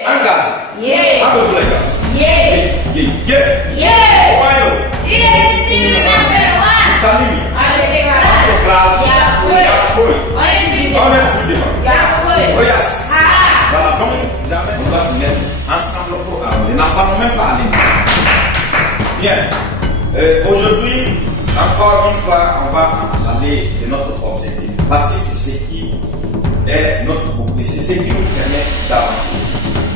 Engagé. Yeah. À vous les gars. Yeah. Yeah. Yeah. Voyons. Tamimi. Notre phrase. On est suivant. Oh yes. Voilà, donc jamais on va se mettre ensemble pour arranger. N'en parlons même pas à l'église. Bien. Aujourd'hui, encore une fois, on va parler de notre objectif. Parce que c'est ce qui est notre bouclier. C'est ce qui nous permet d'avancer.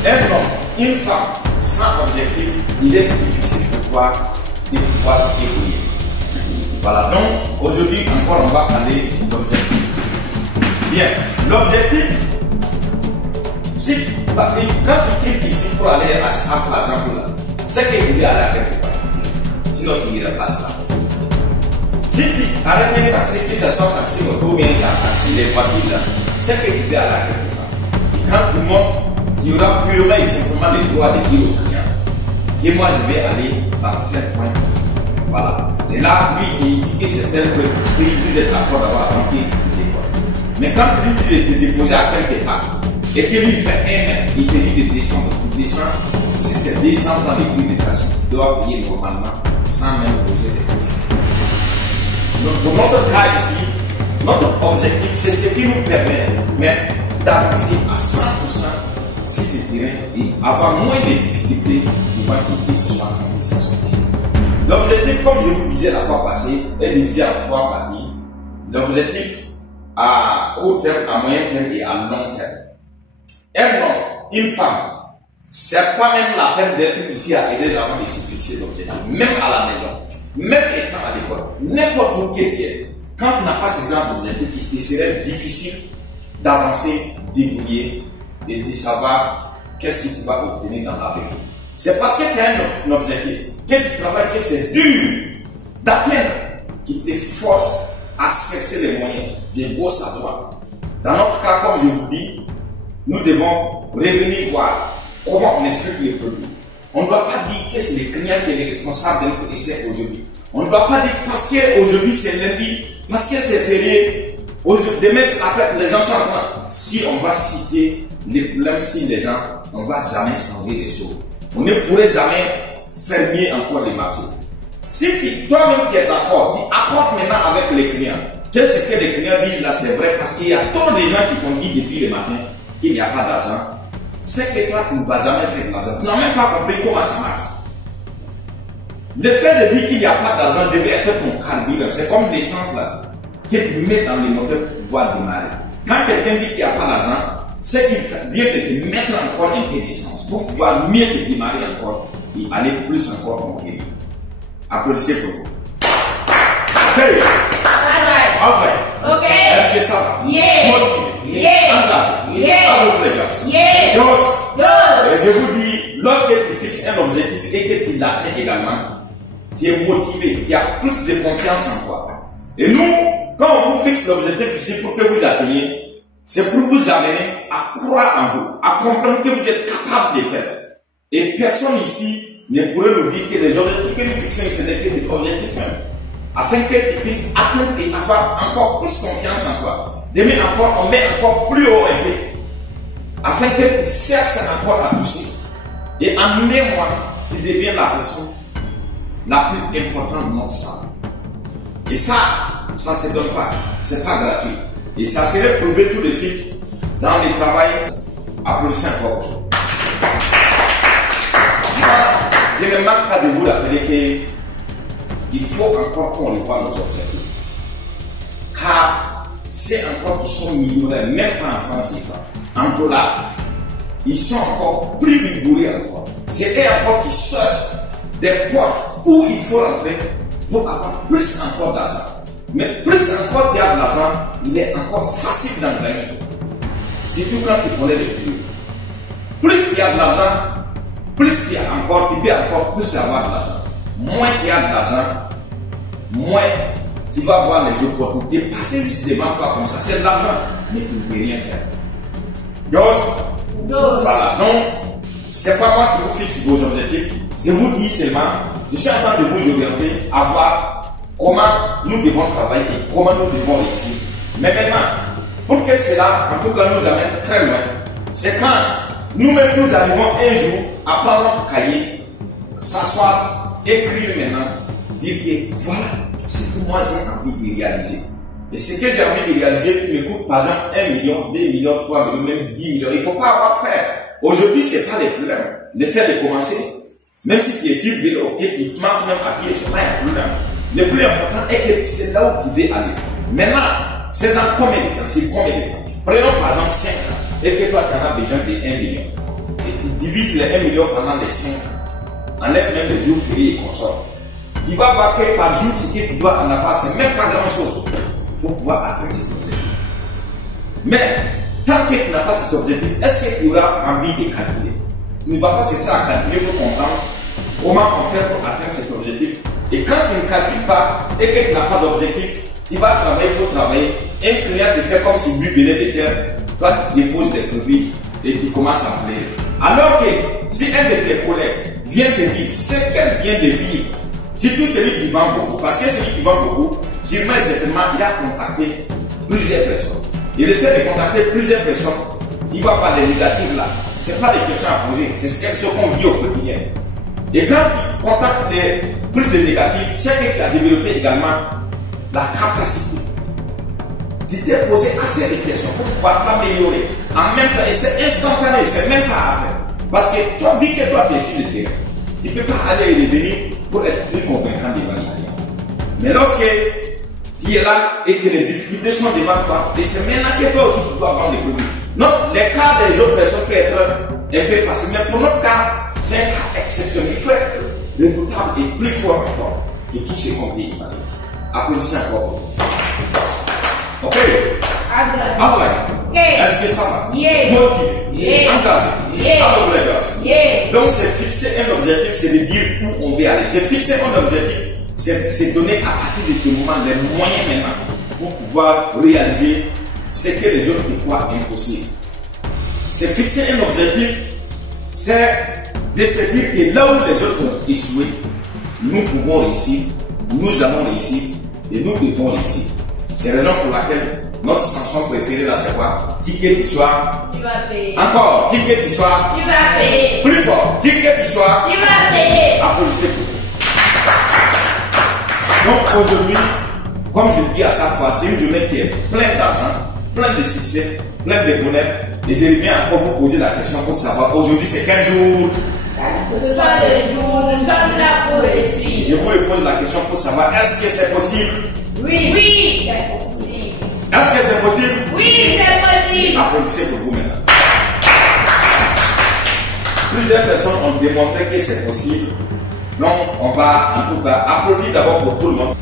Un homme, une femme sans objectif, il est difficile de pouvoir évoluer. Voilà, donc aujourd'hui encore on va parler d'objectif. Bien, l'objectif, c'est quand il quitte ici pour aller à l'argent là, c'est qu'il veut aller à quelque part. Sinon il irait pas ça. Si tu arrêtes un taxi, que ce soit un taxi auto ou bien un taxi, les voitures là, c'est qu'il veut aller à quelque part. Et quand tu montes, il y aura purement et simplement le droit de dire au client que moi je vais aller dans tel point. Voilà. Et là, lui, il dit que c'est tel point, vous êtes d'accord d'avoir rempli tout l'école. Mais quand lui dit de te déposer à quelque part, et que lui fait 1 mètre, il te dit de descendre, tu descends, si c'est 200 dans les prix de taxi, tu dois payer normalement sans même poser des questions. Donc, pour notre cas ici, notre objectif, c'est ce qui nous permet d'avancer à 100% sur le terrain et avoir moins de difficultés devant qui ce soit en conversation. L'objectif, comme je vous disais la fois passée, est divisé en 3 parties. L'objectif à court terme, à moyen terme et à long terme. Un homme, une femme, c'est pas même la peine d'être ici à aider avant de se fixer l'objectif, même à la maison, même étant à l'école, n'importe où qu'il est. Quand tu n'as pas ce genre d'objectif, il te serait difficile d'avancer, d'évoluer et de savoir qu'est-ce que tu vas obtenir dans l'avenir. C'est parce que tu as un objectif, que tu travailles, que c'est dur d'atteindre, qui te force à chercher les moyens de gauche à droite. Dans notre cas, comme je vous dis, nous devons revenir voir comment on explique les produits. On ne doit pas dire que c'est le client qui est responsable de notre essai aujourd'hui. On ne doit pas dire parce qu'aujourd'hui c'est lundi, parce que c'est férié, demain c'est la fête, les gens sont en train. Si on va citer les problèmes si les gens, on ne va jamais changer les choses. On ne pourrait jamais fermer encore les marchés. Si toi-même tu es d'accord, tu accordes maintenant avec les clients. Qu'est-ce que les clients disent là, c'est vrai, parce qu'il y a trop de gens qui t'ont dit depuis le matin qu'il n'y a pas d'argent. C'est que toi tu ne vas jamais faire de l'argent. Tu n'as même pas compris comment ça marche. Le fait de dire qu'il n'y a pas d'argent devait être ton carburant. C'est comme l'essence là que tu mets dans les moteurs pour pouvoir démarrer. Quand quelqu'un dit qu'il n'y a pas d'argent, c'est qu'il vient de te mettre encore un peu d'essence pour pouvoir mieux te démarrer encore et aller plus encore conquérir. Applaudissez pour vous. Hey! Ok. Est-ce que ça va? Yeah. Motivé. Yeah. Engagé. Yeah. À vous les gars. Yeah. Et je vous dis, lorsque tu fixes un objectif et que tu l'atteins également, tu es motivé, tu as plus de confiance en toi. Et nous, quand on vous fixe l'objectif ici pour que vous atteigniez, c'est pour vous amener à croire en vous, à comprendre que vous êtes capable de faire. Et personne ici ne pourrait nous dire que les objectifs que nous fixons, ce n'est que des objectifs même. Afin que tu puisses atteindre et avoir encore plus confiance en toi. Demain encore, on met encore plus haut un peu. Afin que tu cherches encore à pousser. Et en un mois, tu deviens la personne la plus importante de notre sang. Et ça ne se donne pas. C'est pas gratuit. Et ça serait prouvé tout de suite dans le travail. Applaudissez encore. Moi, je ne manque pas de vous rappeler qu'il faut encore qu'on revoie nos objectifs. Car c'est encore qui sont millionnaires, même pas en France, en dollars. Ils sont encore plus rigoureux encore. C'est eux encore qui cherchent des portes où il faut rentrer pour avoir plus encore d'argent. Mais plus encore il y a de l'argent, il est encore facile d'en gagner. Surtout quand tu connais les tuyaux. Plus il y a de l'argent, plus il y a encore, tu peux encore plus avoir de l'argent. Moins il y a de l'argent, moins tu vas avoir les opportunités passer juste devant toi comme ça. C'est de l'argent, mais tu ne peux rien faire. Voilà, donc, c'est pas moi qui vous fixe vos objectifs. Je vous dis seulement, je suis en train de vous orienter à voir comment nous devons travailler et comment nous devons réussir. Mais maintenant, pour que cela, en tout cas, nous amène très loin, c'est quand nous-mêmes, nous arrivons un jour à prendre notre cahier, s'asseoir, écrire maintenant, dire que voilà ce que moi j'ai envie de réaliser. Et ce que j'ai envie de réaliser me coûte par exemple 1 million, 2 millions, 3 millions, même 10 millions. Il ne faut pas avoir peur. Aujourd'hui, ce n'est pas le problème. Le fait de commencer, même si tu es sûr que tu commences même à pied, ce n'est pas un problème. Le plus important est que c'est là où tu veux aller. Maintenant, c'est dans combien de temps? C'est combien de temps? Prenons par exemple 5 ans et que toi tu en as besoin de 1 million. Et tu divises les 1 million pendant les 5 ans. Enlève même les jours fériés et consorts. Tu vas voir que par jour, ce que tu dois en avoir, c'est même pas grand chose pour pouvoir atteindre cet objectif. Mais, tant que tu n'as pas cet objectif, est-ce que tu auras envie de calculer? Tu ne vas pas chercher à calculer pour comprendre comment on fait pour atteindre cet objectif. Et quand tu ne calcules pas et que tu n'as pas d'objectif, tu vas travailler pour travailler. Un client te fait comme si lui venait de faire. Toi, tu déposes des produits et tu commences à plaire. Alors que si un de tes collègues vient te dire ce qu'elle vient de vivre, surtout celui qui vend beaucoup, parce que celui qui vend beaucoup, sûrement et certainement, il a contacté plusieurs personnes. Et le fait de contacter plusieurs personnes, tu ne vas pas les négatives là. Ce n'est pas des questions à poser, c'est ce qu'on vit au quotidien. Et quand tu contactes plus de négatifs, c'est que tu as développé également la capacité. Tu t'es posé assez de questions pour pouvoir t'améliorer. En même temps, et c'est instantané, c'est même pas après. Parce que toi, vu que toi tu es sur le terrain, tu ne peux pas aller et revenir pour être plus convaincant devant les clients. Mais lorsque tu es là et que les difficultés sont devant toi, et c'est maintenant que toi aussi tu dois vendre des produits. Non, les cas des autres personnes peuvent être un peu faciles, mais pour notre cas, c'est un cas exceptionnel. Il faut être redoutable et plus fort encore que tout ce qu'on peut imaginer. Applaudissez encore. Ok? Est-ce que ça va? Motivé, engagé, donc c'est fixer un objectif, c'est de dire où on veut aller. C'est fixer un objectif, c'est donner à partir de ce moment les moyens maintenant pour pouvoir réaliser ce que les autres croient impossible. C'est fixer un objectif, c'est de se dire que là où les autres ont échoué, nous pouvons réussir, nous allons réussir et nous devons réussir. C'est la raison pour laquelle notre chanson préférée là, c'est quoi? Qui que tu sois, tu vas payer. Encore, qui que tu sois, tu vas payer. Plus fort, qui que tu sois, tu vas payer. Applaudissez pour vous. Donc aujourd'hui, comme je dis à chaque fois, c'est une journée qui est pleine d'argent, pleine de succès, pleine de bonheur. Et je reviens encore vous poser la question pour savoir aujourd'hui c'est quel jour? Ce soit le jour, nous sommes là pour réussir. Je vous pose la question pour savoir est-ce que c'est possible? Oui, oui, c'est possible. Est-ce que c'est possible? Oui, c'est possible. Applaudissez pour vous maintenant. Plusieurs personnes ont démontré que c'est possible. Donc on va en tout cas applaudir d'abord pour tout le monde.